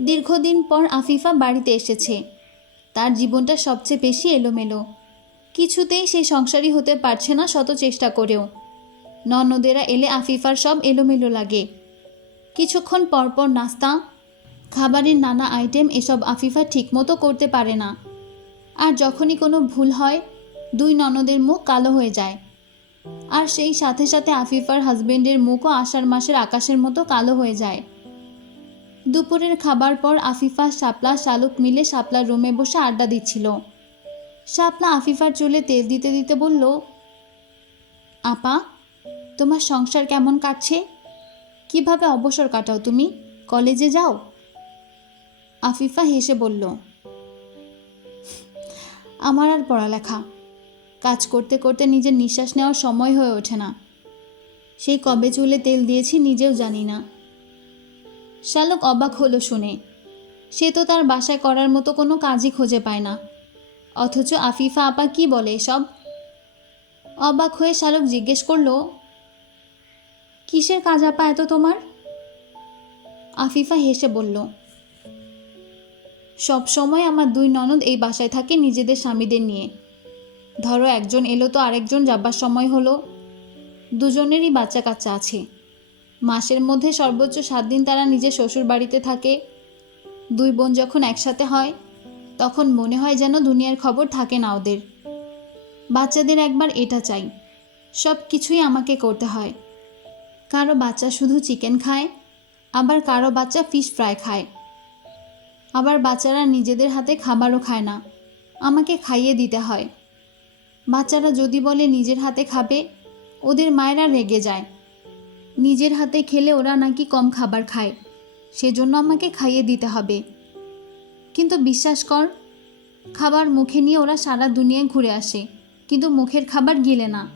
দীর্ঘদিন পর আফিফা বাড়িতে এসেছে। তার জীবনটা সবচেয়ে বেশি এলোমেলো। কিছুতেই সে সংসারী হতে পারছে না শত চেষ্টা করেও। ননদেরা এলে আফিফার সব এলোমেলো লাগে। কিছুক্ষণ পরপর নাস্তা, খাবারের নানা আইটেম এসব আফিফা ঠিকমতো করতে পারে না। আর যখনই কোনো ভুল হয়, দুই ননদের মুখ কালো হয়ে যায়। আর সেই সাথে সাথে আফিফার হাজবেন্ডের মুখও আষাঢ় মাসের আকাশের মতো কালো হয়ে যায়। দুপুরের খাবার পর আফিফা, শাপলা, শালুক মিলে শাপলার রুমে বসে আড্ডা দিচ্ছিল। শাপলা আফিফার চুলে তেল দিতে দিতে বলল, আপা, তোমার সংসার কেমন কাটছে? কীভাবে অবসর কাটাও তুমি? কলেজে যাও? আফিফা হেসে বলল, আমার আর পড়ালেখা। কাজ করতে করতে নিজের নিঃশ্বাস নেওয়ার সময় হয়ে ওঠে না। সেই কবে চুলে তেল দিয়েছি নিজেও জানি না। শালক অবাক হলো শুনে। সে তো তার বাসায় করার মতো কোনো কাজই খুঁজে পায় না। অথচ আফিফা আপা কি বলে এসব? অবাক হয়ে শালক জিজ্ঞেস করল, কিসের কাজ আপা এত তোমার? আফিফা হেসে বলল, সব সময় আমার দুই ননদ এই বাসায় থাকে নিজেদের স্বামীদের নিয়ে। ধরো একজন এলো তো আরেকজন যাবার সময় হলো। দুজনেরই বাচ্চা কাচ্চা আছে। মাসের মধ্যে সর্বোচ্চ সাত দিন তারা নিজের শ্বশুর বাড়িতে থাকে। দুই বোন যখন একসাথে হয়, তখন মনে হয় যেন দুনিয়ার খবর থাকে না ওদের। বাচ্চাদের একবার এটা চাই, সব কিছুই আমাকে করতে হয়। কারও বাচ্চা শুধু চিকেন খায়, আবার কারও বাচ্চা ফিশ ফ্রাই খায়। আবার বাচ্চারা নিজেদের হাতে খাবারও খায় না, আমাকে খাইয়ে দিতে হয়। বাচ্চারা যদি বলে নিজের হাতে খাবে, ওদের মায়েরা রেগে যায়। নিজের হাতে খেলে ওরা নাকি কম খাবার খায়। সেজন্য আমাকে খাইয়ে দিতে হবে। কিন্তু বিশ্বাস কর, খাবার মুখে নিয়ে ওরা সারা দুনিয়ায় ঘুরে আসে, কিন্তু মুখের খাবার গিলে না।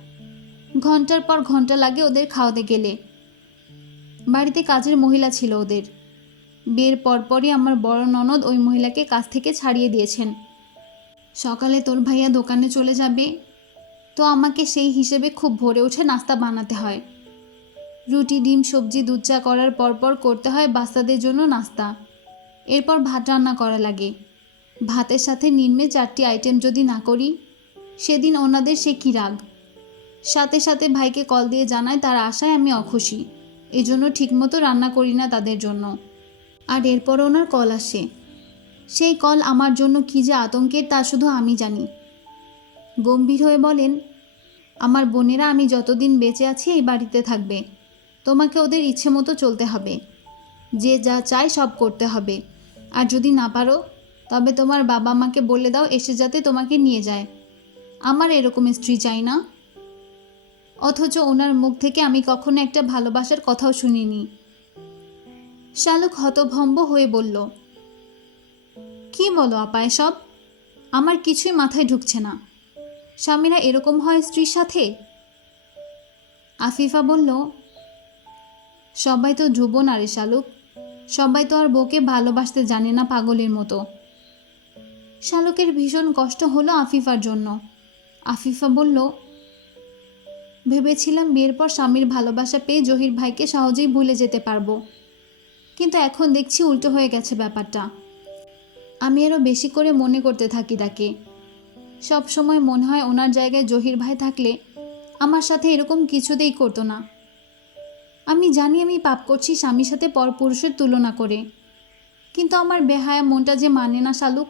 ঘণ্টার পর ঘণ্টা লাগে ওদের খাওয়াতে গেলে। বাড়িতে কাজের মহিলা ছিল ওদের। বিয়ের পরপরই আমার বড় ননদ ওই মহিলাকে কাজ থেকে ছাড়িয়ে দিয়েছেন। সকালে তোর ভাইয়া দোকানে চলে যাবে, তো আমাকে সেই হিসেবে খুব ভোরে উঠে নাস্তা বানাতে হয়। রুটি, ডিম, সবজি, দুধ চা করার পরপর করতে হয় বাচ্চাদের জন্য নাস্তা। এরপর ভাত রান্না করা লাগে। ভাতের সাথে নিম্নে চারটি আইটেম যদি না করি, সেদিন ওনাদের সে কী রাগ? সাথে সাথে ভাইকে কল দিয়ে জানায় তার আশায় আমি অখুশি। এজন্য ঠিকমতো রান্না করি না তাদের জন্য। আর এরপর ওনার কল আসে। সেই কল আমার জন্য কী যে আতঙ্কের তা শুধু আমি জানি। গম্ভীর হয়ে বলেন, আমার বোনেরা আমি যতদিন বেঁচে আছি এই বাড়িতে থাকবে। তোমাকে ওদের ইচ্ছে মতো চলতে হবে। যে যা চায় সব করতে হবে। আর যদি না পারো, তবে তোমার বাবা মাকে বলে দাও এসে যাতে তোমাকে নিয়ে যায়। আমার এরকম স্ত্রী চাই না। অথচ ওনার মুখ থেকে আমি কখনো একটা ভালোবাসার কথাও শুনিনি। শালুক হতভম্ব হয়ে বলল, কি বলো আপা সব আমার কিছুই মাথায় ঢুকছে না। স্বামীরা এরকম হয় স্ত্রীর সাথে? আফিফা বলল সবাই তো ধ্রুব না রে শালুক। সবাই তো আর বউকে ভালোবাসতে জানে না পাগলের মতো। শালুকের ভীষণ কষ্ট হলো আফিফার জন্য। আফিফা বলল, ভেবেছিলাম বিয়ের পর স্বামীর ভালোবাসা পেয়ে জহির ভাইকে সহজেই ভুলে যেতে পারব। কিন্তু এখন দেখছি উল্টো হয়ে গেছে ব্যাপারটা। আমি আরও বেশি করে মনে করতে থাকি তাকে। সব সময় মনে হয় ওনার জায়গায় জহির ভাই থাকলে আমার সাথে এরকম কিছুতেই করতো না। আমি জানি আমি পাপ করছি স্বামীর সাথে পরপুরুষের তুলনা করে। কিন্তু আমার বেহায়া মনটা যে মানে না শালুক।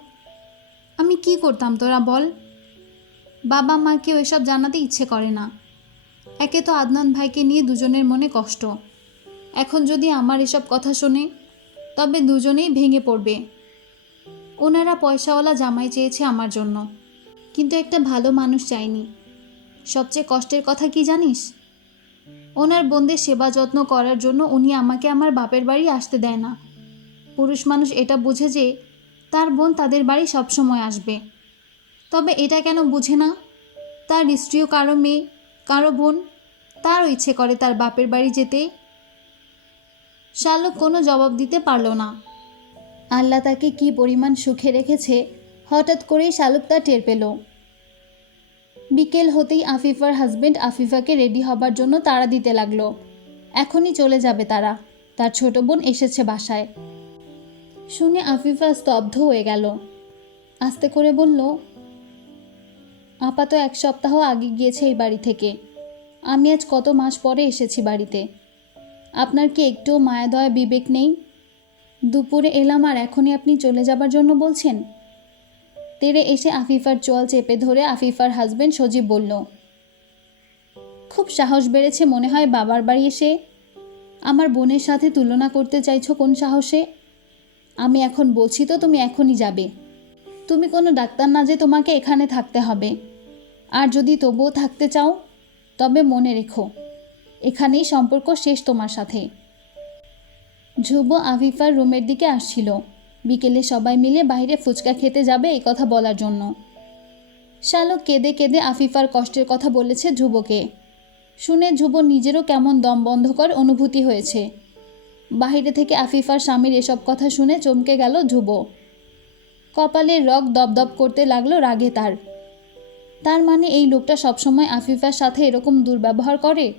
আমি কি করতাম তোরা বল? বাবা মাকেও এসব জানাতে ইচ্ছে করে না। একে তো আদনান ভাইকে নিয়ে দুজনের মনে কষ্ট। এখন যদি আমার এসব কথা শোনে, তবে দুজনেই ভেঙে পড়বে। ওনারা পয়সাওয়ালা জামাই চেয়েছে আমার জন্য। কিন্তু একটা ভালো মানুষ চাইনি। সবচেয়ে কষ্টের কথা কি জানিস? ওনার বোনদের সেবা যত্ন করার জন্য উনি আমাকে আমার বাপের বাড়ি আসতে দেয় না। পুরুষ মানুষ এটা বুঝে যে তার বোন তাদের বাড়ি সবসময় আসবে। তবে এটা কেন বুঝে না? তার স্ত্রীও কারও মেয়ে, কারও বোন, তারও ইচ্ছে করে তার বাপের বাড়ি যেতে। শালক কোনো জবাব দিতে পারল না। আল্লাহ তাকে কি পরিমাণ সুখে রেখেছে, হঠাৎ করেই শালুক তা টের পেল। বিকেল হতেই আফিফার হাজবেন্ড আফিফাকে রেডি হবার জন্য তাড়া দিতে লাগল। এখনই চলে যাবে তারা। তার ছোট বোন এসেছে বাসায়। শুনে আফিফা স্তব্ধ হয়ে গেল। আস্তে করে বলল আপাত এক সপ্তাহ আগে গিয়েছে এই বাড়ি থেকে। আমি আজ কত মাস পরে এসেছি বাড়িতে। আপনার কি একটুও মায়া দয়া বিবেক নেই? দুপুরে এলাম আর এখনই আপনি চলে যাবার জন্য বলছেন? তেরে এসে আফিফার চোয়াল চেপে ধরে আফিফার হাজবেন্ড সজীব বলল, খুব সাহস বেড়েছে মনে হয় বাবার বাড়ি এসে আমার বোনের সাথে তুলনা করতে চাইছো কোন সাহসে? আমি এখন বলছি তো তুমি এখনই যাবে। তুমি কোনো ডাক্তার না যে তোমাকে এখানে থাকতে হবে। আর যদি তবুও থাকতে চাও, তবে মনে রেখো, এখানেই সম্পর্ক শেষ তোমার সাথে ধ্রুব আফিফার রুমের দিকে আসছিল। বিকেলে সবাই মিলে বাইরে ফুচকা খেতে যাবে এই কথা বলার জন্য। শালক কেঁদে কেঁদে আফিফার কষ্টের কথা বলেছে ধ্রুবকে। শুনে ধ্রুব নিজেরও কেমন দম বন্ধকর অনুভূতি হয়েছে। বাহিরে থেকে আফিফার স্বামীর এসব কথা শুনে চমকে গেল ধ্রুব। কপালের রগ দপদপ করতে লাগল রাগে তার। তার মানে এই লোকটা সবসময় আফিফার সাথে এরকম দুর্ব্যবহার করে?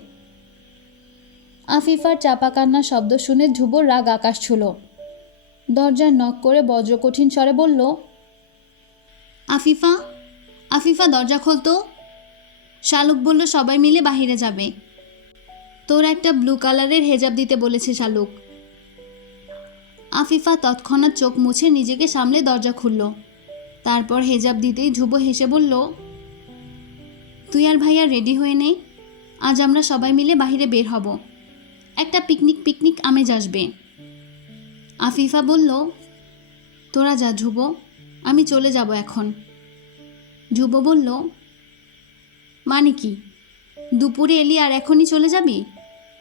আফিফার চাপা কান্নার শব্দ শুনে ধ্রুবর রাগ আকাশ ছুল। দরজার নক করে বজ্র কঠিন স্বরে বলল, আফিফা আফিফা দরজা খোলতো শালুক বলল, সবাই মিলে বাহিরে যাবে। তোর একটা ব্লু কালারের হেজাব দিতে বলেছে শালুক। আফিফা তৎক্ষণাৎ চোখ মুছে নিজেকে সামলে দরজা খুলল। তারপর হেজাব দিতেই ধ্রুব হেসে বলল, তুই আর ভাইয়া রেডি হয়ে নে। আজ আমরা সবাই মিলে বাহিরে বের হব। একটা পিকনিক পিকনিক আমেজ আসবে। আফিফা বলল, তোরা যা ধ্রুব, আমি চলে যাব এখন। ধ্রুব বলল মানে কি? দুপুরে এলি আর এখনই চলে যাবি?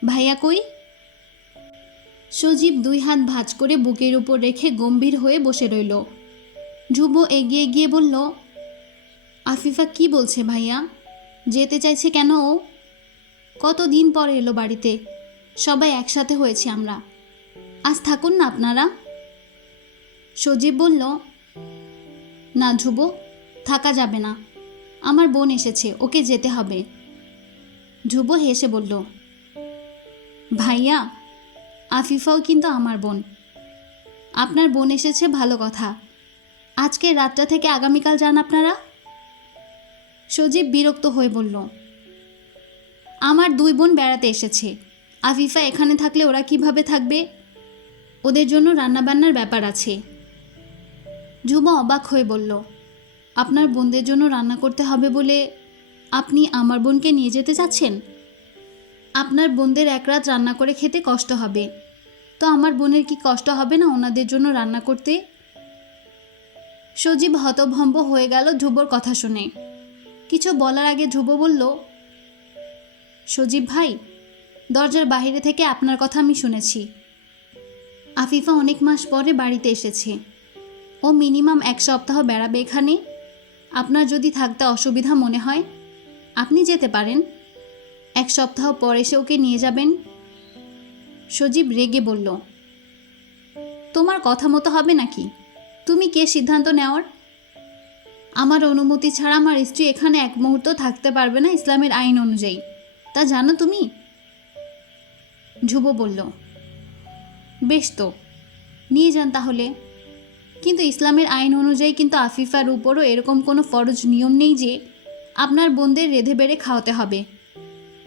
ভাইয়া কই? সজীব দুই হাত ভাঁজ করে বুকের উপর রেখে গম্ভীর হয়ে বসে রইল। ধ্রুব এগিয়ে গিয়ে বলল, আফিফা কি বলছে ভাইয়া? যেতে চাইছে কেন ও? কতদিন পরে এলো বাড়িতে? সবাই একসাথে হয়েছি আমরা। আজ থাকুন না আপনারা। সজীব বলল, না ধ্রুব, থাকা যাবে না। আমার বোন এসেছে, ওকে যেতে হবে। ধ্রুব হেসে বলল, ভাইয়া, আফিফাও কিন্তু আমার বোন। আপনার বোন এসেছে, ভালো কথা। আজকে রাতটা থেকে আগামীকাল যান আপনারা? সজীব বিরক্ত হয়ে বলল, আমার দুই বোন বেড়াতে এসেছে। আফিফা এখানে থাকলে ওরা কীভাবে থাকবে? ওদের জন্য রান্নাবান্নার ব্যাপার আছে। ধ্রুব অবাক হয়ে বলল, আপনার বোনদের জন্য রান্না করতে হবে বলে আপনি আমার বোনকে নিয়ে যেতে চাচ্ছেন? আপনার বোনদের এক রাত রান্না করে খেতে কষ্ট হবে। তো আমার বোনের কি কষ্ট হবে না ওনাদের জন্য রান্না করতে? সজীব হতভম্ব হয়ে গেল ধ্রুবর কথা শুনে। কিছু বলার আগে ধ্রুব বলল, সজীব ভাই, দরজার বাইরে থেকে আপনার কথা আমি শুনেছি। আফিফা অনেক মাস পরে বাড়িতে এসেছে। ও মিনিমাম এক সপ্তাহ বেড়াবে এখানে। আপনার যদি থাকতে অসুবিধা মনে হয়, আপনি যেতে পারেন। এক সপ্তাহ পর এসে ওকে নিয়ে যাবেন। সজীব রেগে বলল, তোমার কথা মতো হবে নাকি? তুমি কে সিদ্ধান্ত নেওয়ার? আমার অনুমতি ছাড়া আমার স্ত্রী এখানে এক মুহূর্ত থাকতে পারবে না ইসলামের আইন অনুযায়ী। তা জানো তুমি? ধ্রুব বলল বেশ তো। নিয়ে যান তাহলে। কিন্তু ইসলামের আইন অনুযায়ী কিন্তু আফিফার উপরও এরকম কোনো ফরজ নিয়ম নেই যে আপনার বোনদের রেধে বেড়ে খাওয়াতে হবে।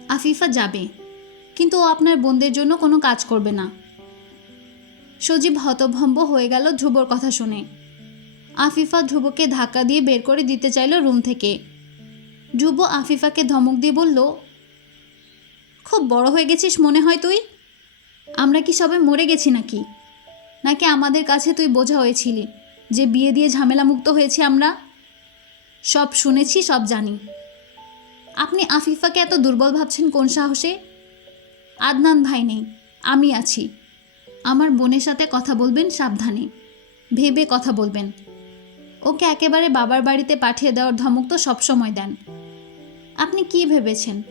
আফিফা যাবে। কিন্তু ও আপনার বোনদের জন্য কোনো কাজ করবে না। সজীব হতভম্ব হয়ে গেল ধ্রুবর কথা শুনে। আফিফা ধ্রুবকে ধাক্কা দিয়ে বের করে দিতে চাইল রুম থেকে। ধ্রুব আফিফাকে ধমক দিয়ে বলল, খুব বড় হয়ে গেছিস মনে হয় তুই? আমরা কি সবে মরে গেছি নাকি? নাকি আমাদের কাছে তুই বোঝা হয়েছিলি যে বিয়ে দিয়ে ঝামেলা মুক্ত হয়েছি আমরা? সব শুনেছি, সব জানি। আপনি আফিফাকে এত দুর্বল ভাবছেন কোন সাহসে? আদনান ভাই নেই, আমি আছি। আমার বোনের সাথে কথা বলবেন সাবধানে, ভেবে কথা বলবেন। ওকে একেবারে বাবার বাড়িতে পাঠিয়ে দেওয়ার ধমক তো সবসময় দেন। আপনি কি ভেবেছেন?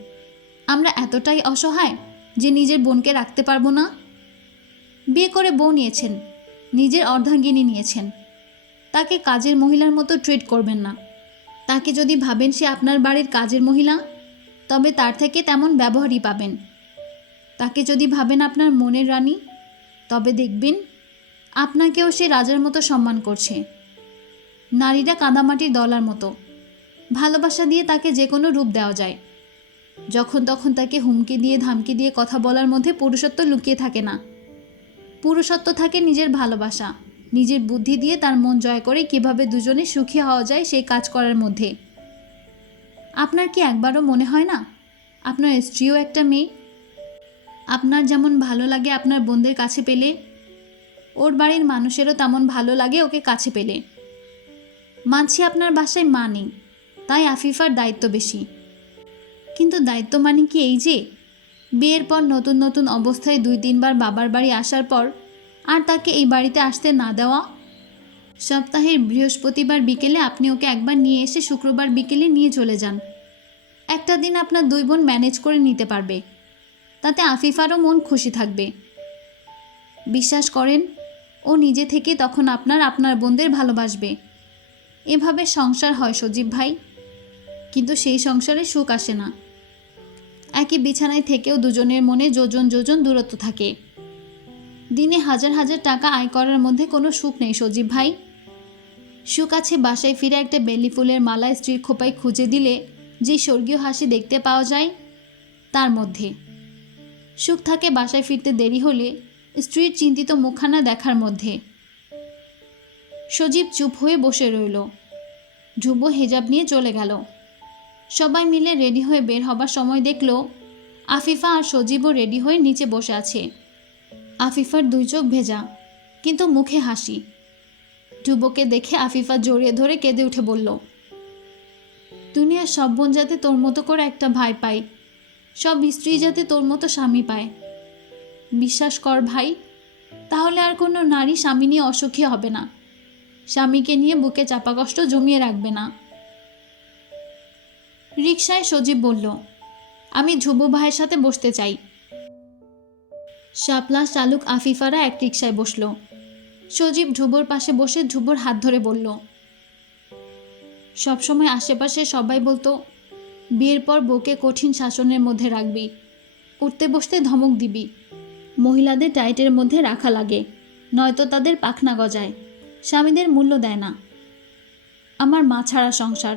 আমরা এতটাই অসহায়? যে নিজের বোনকে রাখতে পারব না? বিয়ে করে বউ নিয়েছেন, নিজের অর্ধাঙ্গিনী নিয়েছেন। তাকে কাজের মহিলার মতো ট্রিট করবেন না। তাকে যদি ভাবেন সে আপনার বাড়ির কাজের মহিলা, তবে তার থেকে তেমন ব্যবহারই পাবেন। তাকে যদি ভাবেন আপনার মনের রানী, তবে দেখবেন আপনাকেও সে রাজার মতো সম্মান করছে। নারীরা কাদামাটির দলার মতো। ভালোবাসা দিয়ে তাকে যে কোনো রূপ দেওয়া যায়। যখন তখন তাকে হুমকি দিয়ে, ধামকি দিয়ে কথা বলার মধ্যে পুরুষত্ব লুকিয়ে থাকে না। পুরুষত্ব থাকে নিজের ভালোবাসা। নিজের বুদ্ধি দিয়ে তার মন জয় করে কীভাবে দুজনে সুখী হওয়া যায় সেই কাজ করার মধ্যে। আপনার কি একবারও মনে হয় না? আপনার স্ত্রীও একটা মেয়ে। আপনার যেমন ভালো লাগে আপনার বোনদের কাছে পেলে। ওর বাড়ির মানুষেরও তেমন ভালো লাগে ওকে কাছে পেলে। মানছি আপনার বাসায় মা নেই। তাই আফিফার দায়িত্ব বেশি। কিন্তু দায়িত্ব মানে কি এই যে? বিয়ের পর নতুন নতুন অবস্থায় দুই তিনবার বাবার বাড়ি আসার পর আর তাকে এই বাড়িতে আসতে না দেওয়া? সপ্তাহের বৃহস্পতিবার বিকেলে আপনি ওকে একবার নিয়ে এসে শুক্রবার বিকেলে নিয়ে চলে যান। একটা দিন আপনার দুই বোন ম্যানেজ করে নিতে পারবে। তাতে আফিফারও মন খুশি থাকবে। বিশ্বাস করেন, ও নিজে থেকে তখন আপনার আপনার বোনদের ভালোবাসবে। এভাবে সংসার হয় সজীব ভাই। কিন্তু সেই সংসারে সুখ আসে না। একই বিছানায় থেকেও দুজনের মনে যোজন যোজন দূরত্ব থাকে। দিনে হাজার হাজার টাকা আয় করার মধ্যে কোনো সুখ নেই সজীব ভাই। সুখ আছে বাসায় ফিরে একটা বেলি ফুলের মালা স্ত্রীর খোপায় খুঁজে দিলে যে স্বর্গীয় হাসি দেখতে পাওয়া যায়, তার মধ্যে। সুখ থাকে বাসায় ফিরতে দেরি হলে স্ত্রীর চিন্তিত মুখখানা দেখার মধ্যে। সজীব চুপ হয়ে বসে রইল। ধ্রুব হেজাব নিয়ে চলে গেল। সবাই মিলে রেডি হয়ে বের হবার সময় দেখল আফিফা আর সজীবও রেডি হয়ে নিচে বসে আছে। আফিফার দুই চোখ ভেজা, কিন্তু মুখে হাসি। ধ্রুবকে দেখে আফিফা জড়িয়ে ধরে কেঁদে উঠে বলল, দুনিয়ার সব বোন যাতে তোর মতো করে একটা ভাই পায়, সব স্ত্রী যাতে তোর মতো স্বামী পায়। বিশ্বাস কর ভাই, তাহলে আর কোনো নারী স্বামী নিয়ে অসুখী হবে না। স্বামীকে নিয়ে বুকে চাপা কষ্ট জমিয়ে রাখবে না। রিকশায় সজীব বলল, আমি ঝুবু ভাইয়ের সাথে বসতে চাই। শাপলা চালুক আফিফারা এক রিকশায় বসল। সজীব ধ্রুবর পাশে বসে ধ্রুবর হাত ধরে বলল, সবসময় আশেপাশে সবাই বলতো, বিয়ের পর বউকে কঠিন শাসনের মধ্যে রাখবি, উঠতে বসতে ধমক দিবি, মহিলাদের টাইটের মধ্যে রাখা লাগে, নয়তো তাদের পাখনা গজায়, স্বামীদের মূল্য দেয় না। আমার মা ছাড়া সংসার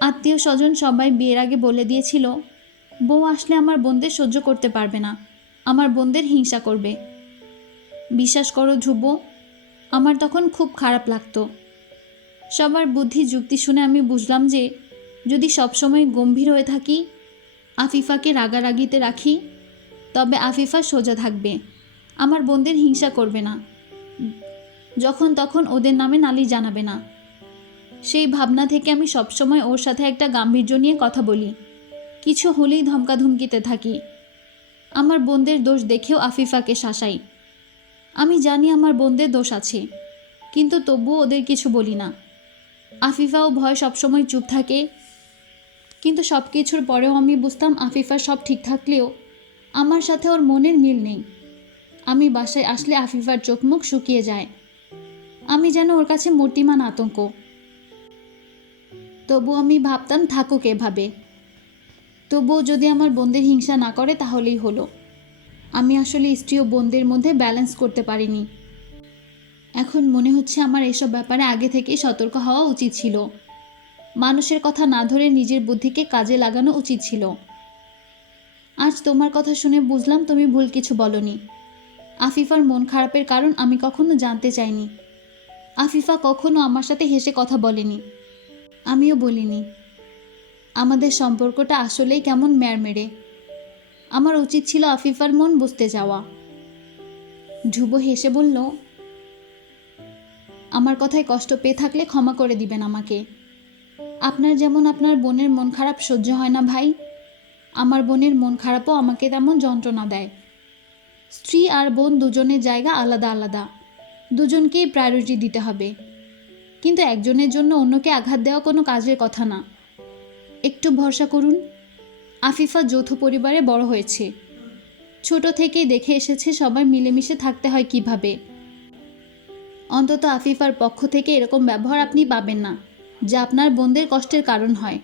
আত্মীয় স্বজন সবাই বিয়ের আগে বলে দিয়েছিল, বউ আসলে আমার বোনদের সহ্য করতে পারবে না, আমার বোনদের হিংসা করবে। বিশ্বাস করো ধ্রুব, আমার তখন খুব খারাপ লাগতো। সবার বুদ্ধি যুক্তি শুনে আমি বুঝলাম যে, যদি সবসময় গম্ভীর হয়ে থাকি, আফিফাকে রাগারাগিতে রাখি, তবে আফিফা সোজা থাকবে, আমার বোনদের হিংসা করবে না। যখন তখন ওদের নামে নালি জানাবে না। সেই ভাবনা থেকে আমি সবসময় ওর সাথে একটা গাম্ভীর্য নিয়ে কথা বলি। কিছু হলেই ধমকাধমকিতে থাকি। আমার বোনদের দোষ দেখেও আফিফাকে শাসাই। আমি জানি আমার বোনদের দোষ আছে, কিন্তু তবুও ওদের কিছু বলি না। আফিফাও ভয় সবসময় চুপ থাকে, কিন্তু সব কিছুর পরেও আমি বুঝতাম আফিফা সব ঠিক থাকলেও আমার সাথে ওর মনের মিল নেই। আমি বাসায় আসলে আফিফার চোখ মুখ শুকিয়ে যায়। আমি যেন ওর কাছে মূর্তিমান আতঙ্ক। তবু আমি ভাবতাম থাকুক এভাবে। তবুও যদি আমার বোনদের হিংসা না করে, তাহলেই হলো। আমি আসলে স্ত্রী ও বোনদের মধ্যে ব্যালেন্স করতে পারিনি। এখন মনে হচ্ছে আমার এসব ব্যাপারে আগে থেকেই সতর্ক হওয়া উচিত ছিল। মানুষের কথা না ধরে নিজের বুদ্ধিকে কাজে লাগানো উচিত ছিল। আজ তোমার কথা শুনে বুঝলাম তুমি ভুল কিছু বলনি। আফিফার মন খারাপের কারণ আমি কখনো জানতে চাইনি। আফিফা কখনো আমার সাথে হেসে কথা বলেনি। আমিও বলিনি। আমাদের সম্পর্কটা আসলেই কেমন ম্যারমেরে আমার উচিত ছিল আফিফার মন বুঝতে যাওয়া। ধ্রুব হেসে বলল, আমার কথায় কষ্ট পেয়ে থাকলে ক্ষমা করে দিবেন আমাকে। আপনার যেমন আপনার বোনের মন খারাপ সহ্য হয় না ভাই, আমার বোনের মন খারাপও আমাকে তেমন যন্ত্রণা দেয়। স্ত্রী আর বোন দুজনের জায়গা আলাদা আলাদা। দুজনকেই প্রায়োরিটি দিতে হবে। কিন্তু একজনের জন্য অন্যকে আঘাত দেওয়া কোনো কাজের কথা না। একটু ভরসা করুন। আফিফা যৌথ পরিবারে বড় হয়েছে। ছোট থেকেই দেখে এসেছে সবাই মিলেমিশে থাকতে হয় কীভাবে। অন্তত আফিফার পক্ষ থেকে এরকম ব্যবহার আপনি পাবেন না, যা আপনার বোনদের কষ্টের কারণ হয়।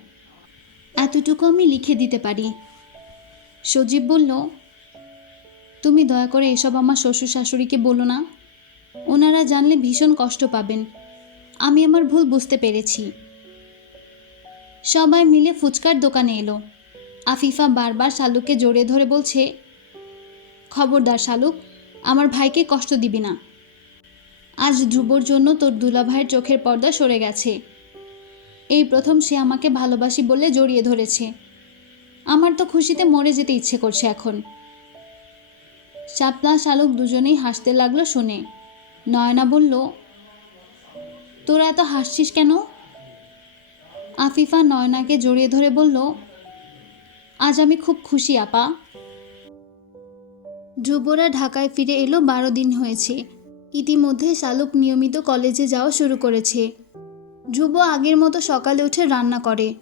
এতটুকু আমি লিখে দিতে পারি। সজীব বলল, তুমি দয়া করে এসব আমার শ্বশুর শাশুড়িকে বলো না। ওনারা জানলে ভীষণ কষ্ট পাবেন। আমি আমার ভুল বুঝতে পেরেছি। সবাই মিলে ফুচকার দোকানে এলো। আফিফা বারবার শালুককে জড়িয়ে ধরে বলছে, খবরদার শালুক, আমার ভাইকে কষ্ট দিবি না। আজ ধ্রুবর জন্য তোর দুলাভাইয়ের চোখের পর্দা সরে গেছে। এই প্রথম সে আমাকে ভালোবাসি বলে জড়িয়ে ধরেছে। আমার তো খুশিতে মরে যেতে ইচ্ছে করছে এখন। শাপলা শালুক দুজনেই হাসতে লাগল শুনে। নয়না বলল তোরা এত হাসছিস কেন? আফিফা নয়নাকে জড়িয়ে ধরে বলল, আজ আমি খুব খুশি, আপা। ধ্রুবরা ঢাকায় ফিরে এলো, বারো দিন হয়েছে। ইতিমধ্যে শালুক নিয়মিত কলেজে যাওয়া শুরু করেছে। ধ্রুব আগের মতো সকালে উঠে রান্না করে।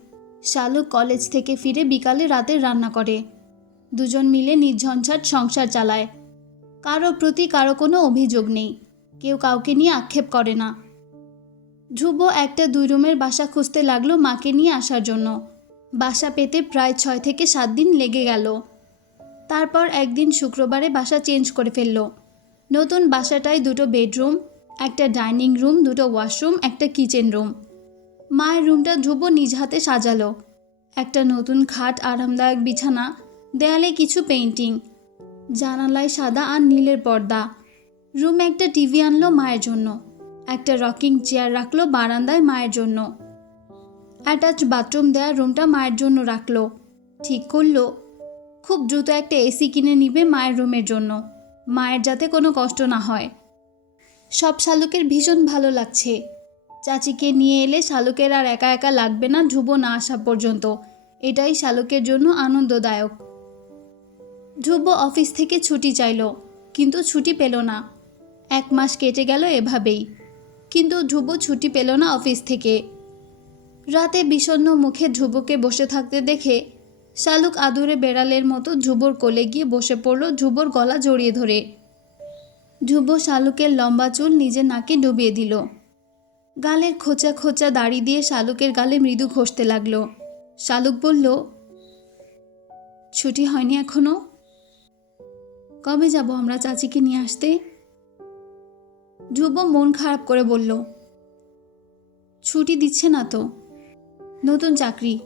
শালুক কলেজ থেকে ফিরে বিকালে রাতের রান্না করে। দুজন মিলে নির্ঝঞ্ঝাট সংসার চালায়। কারও প্রতি কারও কোনো অভিযোগ নেই। কেউ কাউকে নিয়ে আক্ষেপ করে না। ধ্রুব একটা দুই রুমের বাসা খুঁজতে লাগল মাকে নিয়ে আসার জন্য। বাসা পেতে প্রায় ছয় থেকে সাত দিন লেগে গেল। তারপর একদিন শুক্রবারে বাসা চেঞ্জ করে ফেলল। নতুন বাসাটায় দুটো বেডরুম, একটা ডাইনিং রুম, দুটো ওয়াশরুম, একটা কিচেন রুম। মায়ের রুমটা ধ্রুব নিজ হাতে সাজালো। একটা নতুন খাট, আরামদায়ক বিছানা, দেয়ালে কিছু পেইন্টিং, জানালায় সাদা আর নীলের পর্দা। রুমে একটা টিভি আনলো মায়ের জন্য। একটা রকিং চেয়ার রাখল বারান্দায় মায়ের জন্য। অ্যাটাচ বাথরুম দেওয়া রুমটা মায়ের জন্য রাখল। ঠিক করল। খুব দ্রুত একটা এসি কিনে নিবে মায়ের রুমের জন্য। মায়ের যাতে কোনো কষ্ট না হয়। সব শালুকের ভীষণ ভালো লাগছে। চাচিকে নিয়ে এলে শালুকের আর একা একা লাগবে না, ধ্রুব না আসা পর্যন্ত। এটাই শালুকের জন্য আনন্দদায়ক। ধ্রুব অফিস থেকে ছুটি চাইল, কিন্তু ছুটি পেল না। এক মাস কেটে গেল এভাবেই। কিন্তু ধ্রুব ছুটি পেল না অফিস থেকে। রাতে বিষণ্ণ মুখে ধ্রুবকে বসে থাকতে দেখে শালুক আদুরে বেড়ালের মতো ধ্রুবর কোলে গিয়ে বসে পড়ল ধ্রুবর গলা জড়িয়ে ধরে। ধ্রুব শালুকের লম্বা চুল নিজের নাকে ডুবিয়ে দিল। গালের খোঁচা খোঁচা দাড়ি দিয়ে শালুকের গালে মৃদু ঘষতে লাগল। শালুক বলল, ছুটি হয়নি এখনও? কবে যাব আমরা চাচিকে নিয়ে আসতে? ধ্রুব মন খারাপ করে বলল, ছুটি দিচ্ছে না তো? নতুন চাকরি।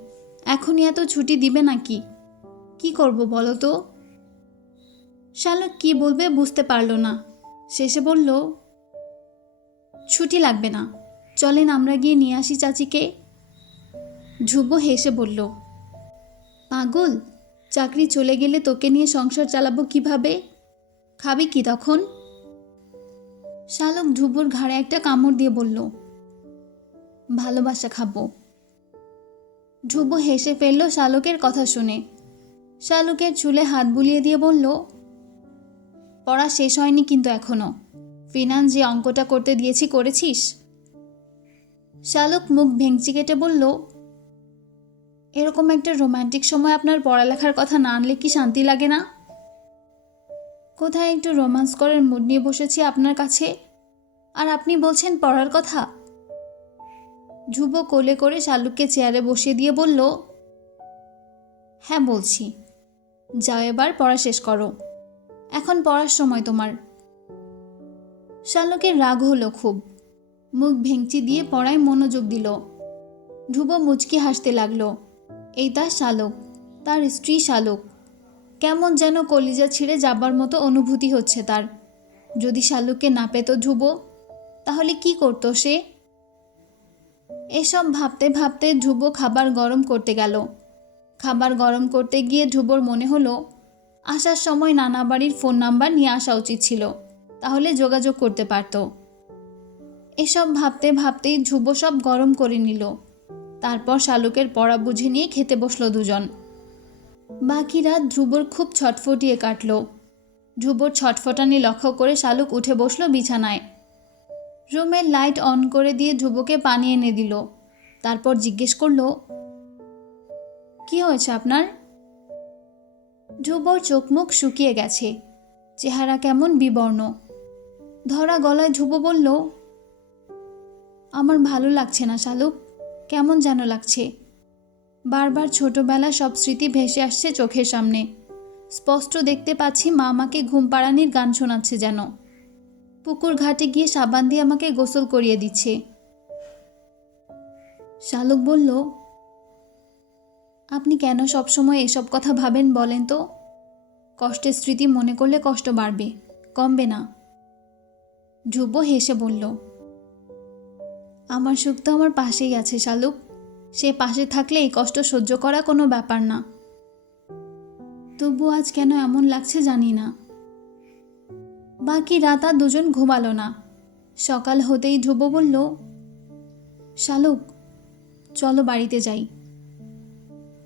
এখনই এত ছুটি দিবে নাকি? কি করব বলো তো? শালক কি বলবে বুঝতে পারল না। শেষে বলল, ছুটি লাগবে না। চলেন আমরা গিয়ে নিয়ে আসি চাচিকে। ধ্রুব হেসে বলল, পাগল, চাকরি চলে গেলে তোকে নিয়ে সংসার চালাবো কীভাবে? খাবি কি তখন? শালক ধ্রুবর ঘাড়ে একটা কামড় দিয়ে বলল, ভালোবাসা খাব। ধ্রুব হেসে ফেলল শালকের কথা শুনে। শালুকের চুলে হাত বুলিয়ে দিয়ে বলল, পড়া শেষ হয়নি কিন্তু এখনও। ফিনান্স যে অঙ্কটা করতে দিয়েছি করেছিস? শালুক মুখ ভেঙচি কেটে বলল, এরকম একটা রোমান্টিক সময় আপনার পড়ালেখার কথা না আনলে কি শান্তি লাগে না? কোথায় একটু রোমান্স করার মুড নিয়ে বসেছি আপনার কাছে? আর আপনি বলছেন পড়ার কথা। ধ্রুব কোলে করে শালুককে চেয়ারে বসিয়ে দিয়ে বলল হ্যাঁ বলছি। যাও এবার, পড়া শেষ করো। এখন পড়ার সময় তোমার। শালুকের রাগ হলো খুব। মুখ ভেঙচি দিয়ে পড়ায় মনোযোগ দিল। ধ্রুব মুচকি হাসতে লাগল এই তার শালক, তার স্ত্রী শালক। কেমন যেন কলিজা ছিঁড়ে যাবার মতো অনুভূতি হচ্ছে তার। যদি শালুককে না পেত ধ্রুব, তাহলে কি করতো সে? এসব ভাবতে ভাবতে ধ্রুব খাবার গরম করতে গেল। খাবার গরম করতে গিয়ে ধ্রুবর মনে হলো, আসার সময় নানা বাড়ির ফোন নাম্বার নিয়ে আসা উচিত ছিল, তাহলে যোগাযোগ করতে পারত। এসব ভাবতে ভাবতেই ধ্রুব সব গরম করে নিল। তারপর শালুকের পড়া বুঝে নিয়ে খেতে বসল দুজন। বাকি রাত ধ্রুবর খুব ছটফটিয়ে কাটল। ধ্রুবর ছটফটানি লক্ষ্য করে শালুক উঠে বসল বিছানায়। রুমের লাইট অন করে দিয়ে ধ্রুবকে পানি এনে দিল। তারপর জিজ্ঞেস করল, কি হয়েছে আপনার? ধ্রুবর চোখ মুখ শুকিয়ে গেছে। চেহারা কেমন বিবর্ণ। ধরা গলায় ধ্রুব বলল, আমার ভালো লাগছে না শালুক। কেমন যেন লাগছে। বারবার ছোটবেলা সব স্মৃতি ভেসে আসছে চোখের সামনে। স্পষ্ট দেখতে পাচ্ছি মা আমাকে ঘুম পাড়ানির গান শোনাচ্ছে যেন। পুকুর ঘাটে গিয়ে সাবান দিয়ে আমাকে গোসল করিয়ে দিচ্ছে। শালুক বলল, আপনি কেন সবসময় এসব কথা ভাবেন বলেন তো? কষ্টের স্মৃতি মনে করলে কষ্ট বাড়বে, কমবে না। ধ্রুব হেসে বলল, আমার সুখ তো আমার পাশেই আছে, শালুক। সে পাশে থাকলে এই কষ্ট সহ্য করা কোনো ব্যাপার না। তবু আজ কেন এমন লাগছে জানি না। বাকি রাত আর দুজন ঘুমালো না। সকাল হতেই ধ্রুব বলল, শালুক, চলো বাড়িতে যাই।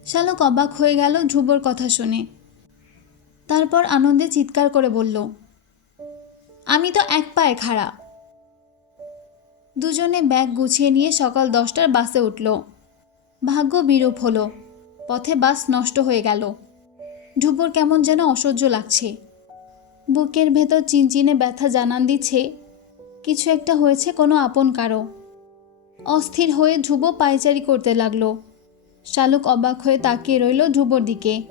শালুক অবাক হয়ে গেল ধ্রুবর কথা শুনে। তারপর আনন্দে চিৎকার করে বলল, আমি তো এক পায়ে খাড়া। দুজনে ব্যাগ গুছিয়ে নিয়ে সকাল দশটার বাসে উঠল। ভাগ্য বিরূপ হলো। পথে বাস নষ্ট হয়ে গেল। ধ্রুবর কেমন যেন অসহ্য লাগছে। বুকের ভেতর চিনচিনে ব্যথা জানান দিচ্ছে, কিছু একটা হয়েছে কোনো আপন কারও। অস্থির হয়ে ধ্রুব পায়চারি করতে লাগল। শালুক অবাক হয়ে তাকিয়ে রইল ধ্রুবর দিকে।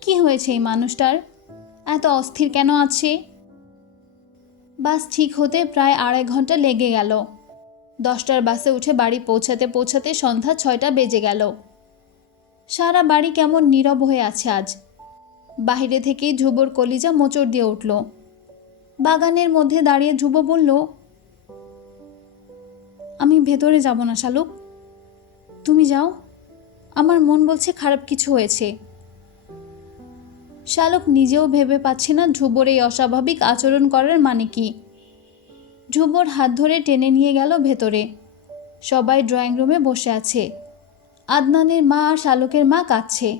কি হয়েছে এই মানুষটার? এত অস্থির কেন আছে? বাস ঠিক হতে প্রায় আড়াই ঘণ্টা লেগে গেল। দশটার বাসে উঠে বাড়ি পৌঁছাতে পৌঁছাতে সন্ধ্যা ছয়টা বেজে গেল। সারা বাড়ি কেমন নীরব হয়ে আছে আজ। বাইরে থেকেই ধ্রুবর কলিজা মোচড় দিয়ে উঠল। বাগানের মধ্যে দাঁড়িয়ে ধ্রুব বলল, আমি ভেতরে যাব না, শালুক। তুমি যাও। আমার মন বলছে খারাপ কিছু হয়েছে। শালক নিজেও ভেবে পাচ্ছে না ধ্রুবর এই অস্বাভাবিক আচরণ করার মানে কি। ধ্রুবর হাত ধরে টেনে নিয়ে গেল ভেতরে। সবাই ড্রয়িং রুমে বসে আছে। আদনানের মা আর শালুকের মা কাঁদছে।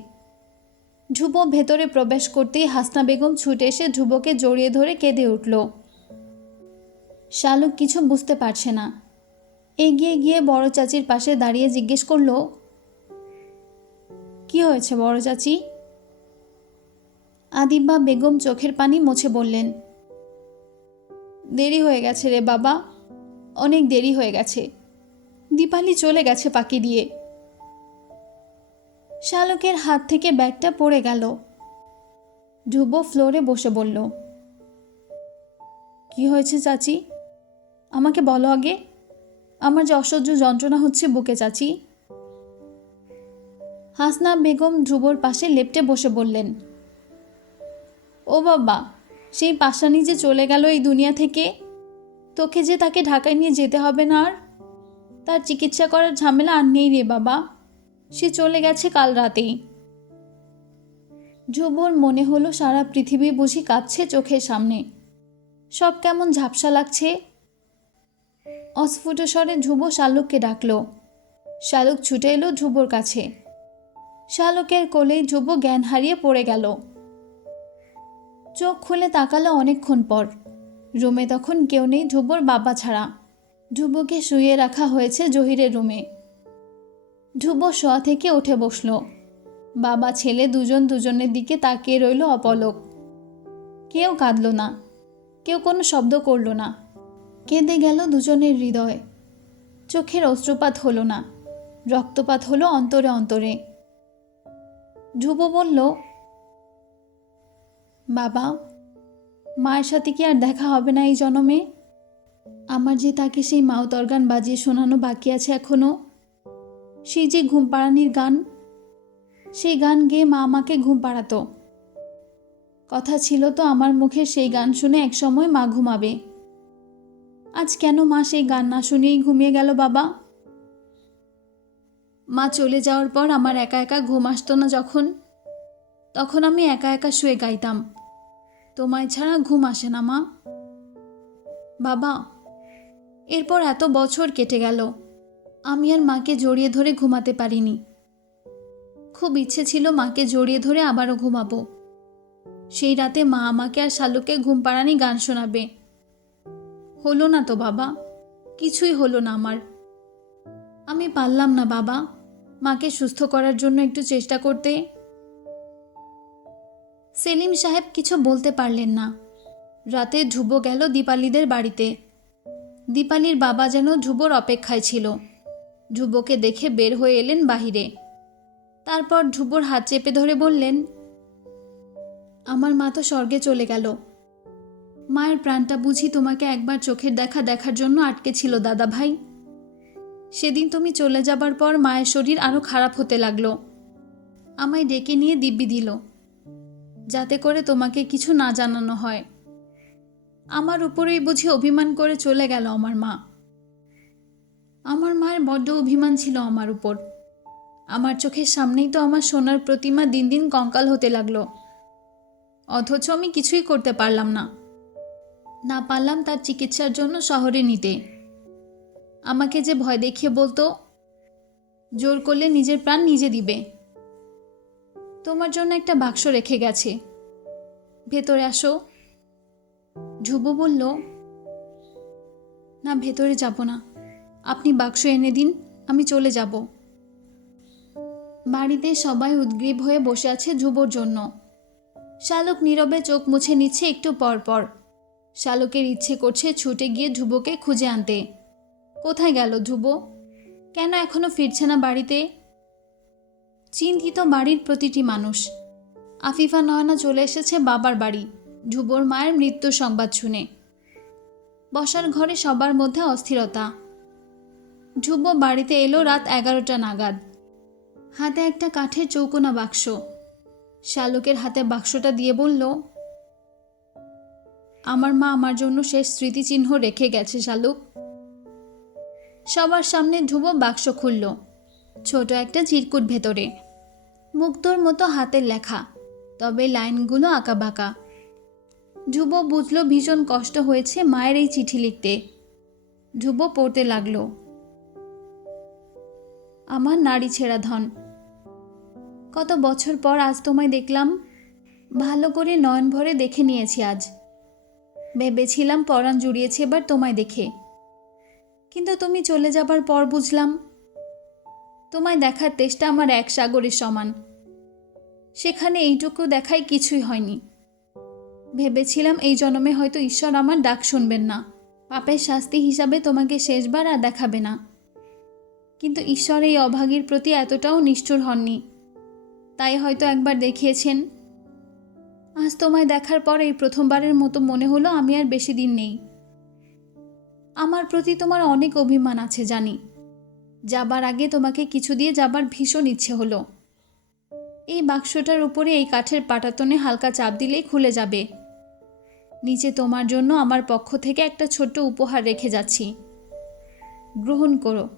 ধ্রুব ভেতরে প্রবেশ করতেই হাসনা বেগম ছুটে এসে ধ্রুবকে জড়িয়ে ধরে কেঁদে উঠল। শালুক কিছু বুঝতে পারছে না। এগিয়ে গিয়ে বড় চাচির পাশে দাঁড়িয়ে জিজ্ঞেস করল, কি হয়েছে বড় চাচি? আদিবা বেগম চোখের পানি মুছে বললেন দেরি হয়ে গেছে রে বাবা। অনেক দেরি হয়ে গেছে। দীপালি চলে গেছে পাকি দিয়ে। শালকের হাত থেকে ব্যাগটা পড়ে গেল। ধ্রুব ফ্লোরে বসে বলল, কি হয়েছে চাচি? আমাকে বলো আগে। আমার যে অসহ্য যন্ত্রণা হচ্ছে বুকে, চাচি। হাসনা বেগম ধ্রুবর পাশে লেপটে বসে বললেন, ও বাবা সেই পাশানি যে চলে গেল এই দুনিয়া থেকে, তোকে যে তাকে ঢাকায় নিয়ে যেতে হবে না আর? তার চিকিৎসা করার ঝামেলা আর নেই রে বাবা। সে চলে গেছে কাল রাতেই। ধ্রুবর মনে হলো সারা পৃথিবী বুঝি কাঁদছে চোখের সামনে। সব কেমন ঝাপসা লাগছে। অস্ফুট স্বরে ধ্রুব শালুককে ডাকল। শালুক ছুটে এলো ধ্রুবর কাছে। শালুকের কোলেই ধ্রুব জ্ঞান হারিয়ে পড়ে গেল। চোখ খুলে তাকালো অনেকক্ষণ পর। রুমে তখন কেউ নেই ধ্রুবর বাবা ছাড়া। ধ্রুবকে শুয়ে রাখা হয়েছে জহিরের রুমে। ধ্রুব শোয়া থেকে উঠে বসল। বাবা, ছেলে দুজন দুজনের দিকে তাকিয়ে রইল অপলক। কেউ কাঁদল না। কেউ কোনো শব্দ করল না। কেঁদে গেল দুজনের হৃদয়। চোখের অস্ত্রপাত হলো না। রক্তপাত হলো অন্তরে অন্তরে। ধ্রুব বলল বাবা, মায়ের সাথে কি আর দেখা হবে না এই জনমে? আমার যে তাকে সেই মাউতর গান বাজিয়ে শোনানো বাকি আছে এখনও সেই যে ঘুম পাড়ানির গান, সেই গান গেয়ে মা আমাকে ঘুম পাড়াতো। কথা ছিল তো আমার মুখে সেই গান শুনে একসময় মা ঘুমাবে। আজ কেন মা সেই গান না শুনেই ঘুমিয়ে গেল বাবা? মা চলে যাওয়ার পর আমার একা একা ঘুম আসতো না যখন। তখন আমি একা একা শুয়ে গাইতাম। তোমায় ছাড়া ঘুম আসে না, মা। বাবা, এরপর এত বছর কেটে গেল। আমি আর মাকে জড়িয়ে ধরে ঘুমাতে পারিনি। খুব ইচ্ছে ছিল মাকে জড়িয়ে ধরে আবারও ঘুমাবো। সেই রাতে মা আমাকে আর শালুকে ঘুম পাড়ানি গান শোনাবে। হলো না তো, বাবা। কিছুই হলো না আমার। আমি পারলাম না, বাবা। মাকে সুস্থ করার জন্য একটু চেষ্টা করতে সেলিম সাহেব কিছু বলতে পারলেন না। রাতে ধ্রুব গেল দীপালিদের বাড়িতে। দীপালির বাবা যেন ধ্রুবর অপেক্ষায় ছিল। ধ্রুবকে দেখে বের হয়ে এলেন বাহিরে। তারপর ধ্রুবর হাত চেপে ধরে বললেন, আমার মা তো স্বর্গে চলে গেল। মায়ের প্রাণটা বুঝি তোমাকে একবার চোখের দেখা দেখার জন্য আটকে ছিল, দাদা ভাই। সেদিন তুমি চলে যাবার পর মায়ের শরীর আরও খারাপ হতে লাগল। আমায় ডেকে নিয়ে দিব্যি দিল। যাতে করে তোমাকে কিছু না জানানো হয়। আমার উপরেই বুঝি অভিমান করে চলে গেল আমার মা। আমার মায়ের বড্ড অভিমান ছিল আমার উপর। আমার চোখের সামনেই তো আমার সোনার প্রতিমা দিন দিন কঙ্কাল হতে লাগল। অথচ আমি কিছুই করতে পারলাম না। না পারলাম তার চিকিৎসার জন্য শহরে নিতে। আমাকে যে ভয় দেখিয়ে বলতো, জোর করলে নিজের প্রাণ নিজে দিবে। তোমার জন্য একটা বাক্স রেখে গেছে। ভেতরে আসো। ধ্রুব বলল, না, ভেতরে যাব না। আপনি বাক্স এনে দিন, আমি চলে যাব। বাড়িতে সবাই উদ্গ্রীব হয়ে বসে আছে ধ্রুবর জন্য। শালুক নীরবে চোখ মুছে নিচ্ছে একটু পর পর। শালুকের ইচ্ছে করছে ছুটে গিয়ে ধ্রুবকে খুঁজে আনতে। কোথায় গেল ধ্রুব কেন এখনও ফিরছে না বাড়িতে? চিন্তিত বাড়ির প্রতিটি মানুষ। আফিফা নয়না চলে এসেছে বাবার বাড়ি, ধ্রুবর মায়ের মৃত্যুর সংবাদ শুনে। বসার ঘরে সবার মধ্যে অস্থিরতা। ধ্রুব বাড়িতে এলো রাত এগারোটা নাগাদ। হাতে একটা কাঠের চৌকোনা বাক্স। শালুকের হাতে বাক্সটা দিয়ে বলল, আমার মা আমার জন্য শেষ স্মৃতিচিহ্ন রেখে গেছে, শালুক। সবার সামনে ধ্রুব বাক্স খুলল, ছোট একটা চিরকুট ভেতরে। মুক্তোর মতো হাতের লেখা। তবে লাইনগুলো আঁকা বাঁকা ধ্রুব বুঝলো ভীষণ কষ্ট হয়েছে মায়ের এই চিঠি লিখতে। ধ্রুব পড়তে লাগল। আমার নারী ছেঁড়া ধন। কত বছর পর আজ তোমায় দেখলাম। ভালো করে নয়ন ভরে দেখে নিয়েছি আজ। ভেবেছিলাম পরাণ জুড়িয়েছে এবার তোমায় দেখে। কিন্তু তুমি চলে যাবার পর বুঝলাম তোমায় দেখার তেষ্টা আমার এক সাগরের সমান। সেখানে এইটুকু দেখাই কিছুই হয়নি। ভেবেছিলাম এই জন্মে হয়তো ঈশ্বর আমার ডাক শুনবেন না। পাপের শাস্তি হিসাবে তোমাকে শেষবার আর দেখাবে না। কিন্তু ঈশ্বর এই অভাগীর প্রতি এতটাও নিষ্ঠুর হননি। তাই হয়তো একবার দেখিয়েছেন। আজ তোমায় দেখার পর এই প্রথমবারের মতো মনে হলো আমি আর বেশি দিন নেই। আমার প্রতি তোমার অনেক অভিমান আছে, জানি। যাবার আগে তোমাকে কিছু দিয়ে যাবার ভীষণ ইচ্ছে হলো। এই বাক্সটার উপরে এই কাঠের পাটাতনে হালকা চাপ দিলেই খুলে যাবে। নিচে তোমার জন্য আমার পক্ষ থেকে একটা ছোট্ট উপহার রেখে যাচ্ছি। গ্রহণ করো।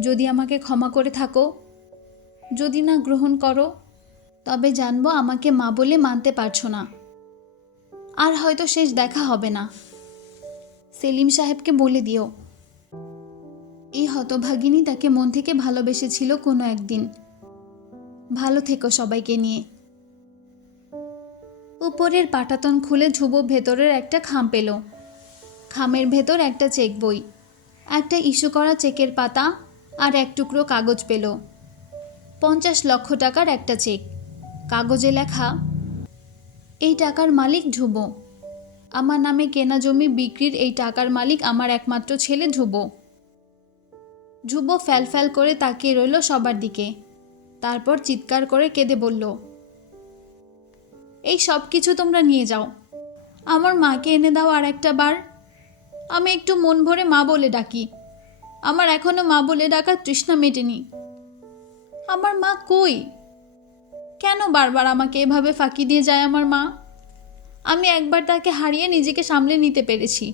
যদি আমাকে ক্ষমা করে থাকো। যদি না গ্রহণ করো, তবে জানব আমাকে মা বলে মানতে পারছ না। আর হয়তো শেষ দেখা হবে না। সেলিম সাহেবকে বলে দিও। এই হতভাগিনী তাকে মন থেকে ভালোবেসেছিল কোনো একদিন। ভালো থেকো সবাইকে নিয়ে। উপরের পাটাতন খুলে ধ্রুব ভেতরের একটা খাম পেল। খামের ভেতর একটা চেক বই, একটা ইস্যু করা চেকের পাতা আর এক টুকরো কাগজ পেল। পঞ্চাশ লক্ষ টাকার একটা চেক, কাগজে লেখা, এই টাকার মালিক ধ্রুব। আমার নামে কেনা জমি বিক্রির এই টাকার মালিক আমার একমাত্র ছেলে ধ্রুব। ধ্রুব ফ্যাল ফ্যাল করে তাকিয়ে রইল সবার দিকে। তারপর চিৎকার করে কেঁদে বলল, এই সব কিছু তোমরা নিয়ে যাও। আমার মাকে এনে দাও আর একটা বার। আমি একটু মন ভরে মা বলে ডাকি। আমার এখনও মা বলে ডাকার তৃষ্ণা মেটেনি। আমার মা কই? কেন বারবার আমাকে এভাবে ফাঁকি দিয়ে যায় আমার মা? আমি একবার তাকে হারিয়ে নিজেকে সামলে নিতে পেরেছি।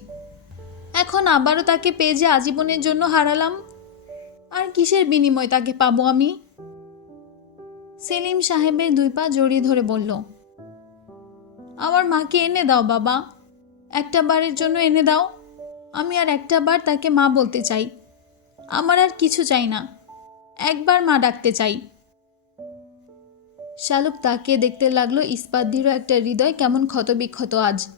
এখন আবারও তাকে পেয়ে যে আজীবনের জন্য হারালাম আর কিসের বিনিময় তাকে পাবো আমি? সেলিম সাহেবের দুই পা জড়িয়ে ধরে বলল, আমার মাকে এনে দাও বাবা। একটা বারের জন্য এনে দাও। আমি আর একটা বার তাকে মা বলতে চাই। আমার আর কিছু চাই না। একবার মা ডাকতে চাই। শালুক তাকে দেখতে লাগল ইস্পাত দৃঢ় একটা হৃদয় কেমন ক্ষতবিক্ষত আজ।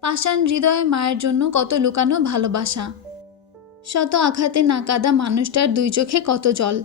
পাষাণ হৃদয়ে মায়ের জন্য কত লুকানো ভালোবাসা। শত আঘাতে না কাদা মানুষটার দুই চোখে কত জল।